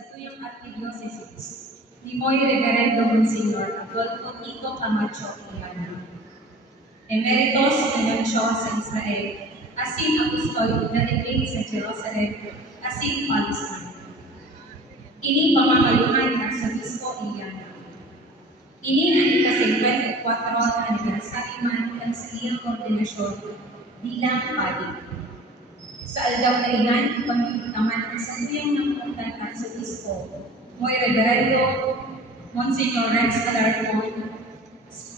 sa tuyong Archdiocese ni Moy Reverendo Monsignor Adolfo Tito Camacho Iliana, Emeritus Menoncio sa Israel, Asin Apostolic Delegate sa Jerusalem, Asin Palestine. Ini pamamaluhan ng Arzobispo Iliana. Ini ang ika-54 na anibersaryo ng sa iyang ordinasyon bilang padi. Sa aldaw na iyan, pamimigtaman ang sanuyang napuntan at sa Arzobispo Moy Reverendo Monsignor Rex Alarcon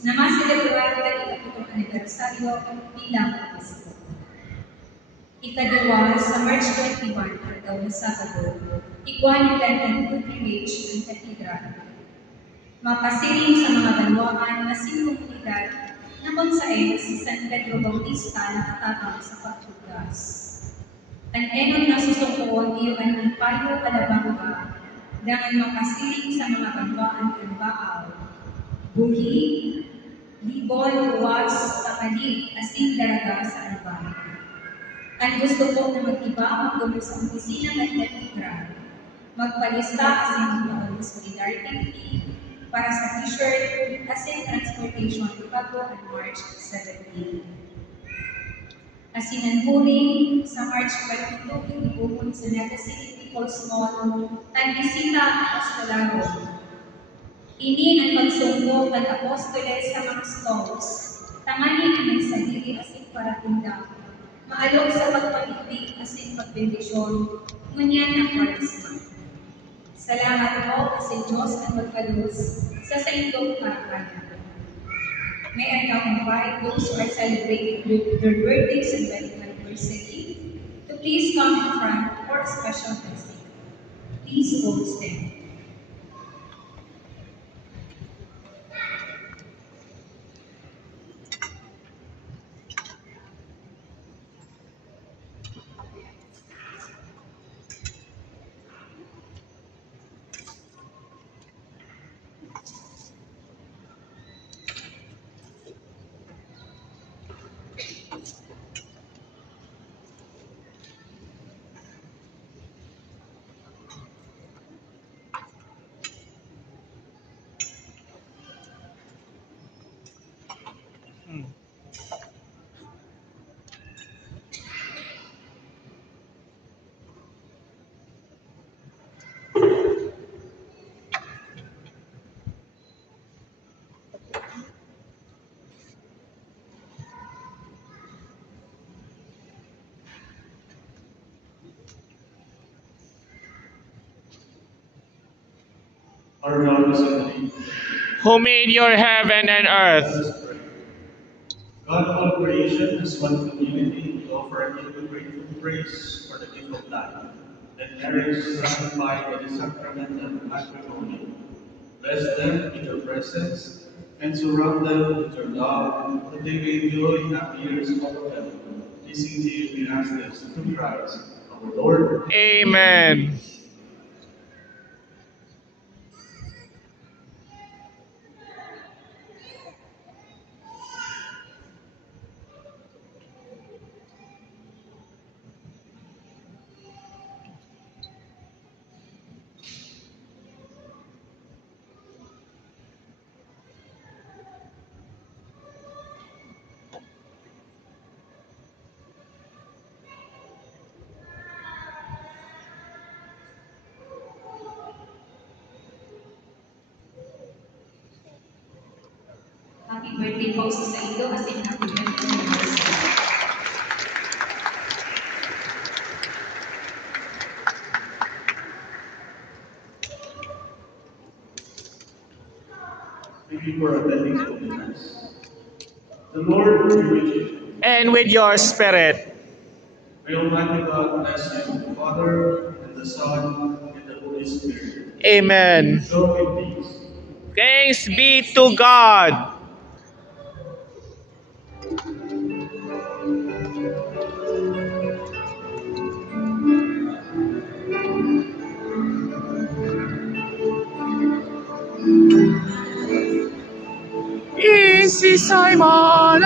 na masilebrar ang ika-7 anibersaryo bilang Obispo. Ikadua, sa March 21, aldaw na Sabado, iguanitan ng pilgrimage ang katedral. Mapasiling sa mga banwaan na singkomunidad na kung saan si San Pedro Bautista nakatabang sa pagtugas. Ang enon na susungkuon iyo ang payo kalabangga dangan mapasiling sa mga banwaan ng Baaw, Buhi, Libon, Uwas, Kapalig, Asin Daraga sa Albay. Ang gusto ko na mag-iba magdulog sa opisina ng katedral, magpalista asin mga solidarity fee para sa t-shirt asin transportation bago ang March 17. Asinan huli sa March 22, ibuhon sa Naga City People's Mall ang bisita apostolaro. Ini ang pagsungko ng apostoles sa mga stalls, tangani ang nagsagili asin para tindak, maalok sa pagpag-ibig asin pagbendisyon, ngunyan ang karisma. Salamat po sa Diyos ang magkalus sa saintong karakana. May I now invite those who are celebrating their birthdays and wedding anniversary to please come in front for a special blessing. Please all stand. Our God is in thee. Who made your heaven and earth? Let us pray. God of all creation, as one community, we offer and give you grateful praise for the gift of life and marriage sanctified by the sacrament of matrimony. Bless them with your presence and surround them with your love, that they may enjoy happy years of heaven. Pleasing to you, we ask this through Christ, our Lord. Amen. Happy birthday po sa iyo asin happy birthday anniversary. Thank you for attending to the Mass. The Lord be with you. And with your spirit. May Almighty God bless you, the Father, and the Son, and the Holy Spirit. Amen. Go in peace. Thanks be to God. Si Simon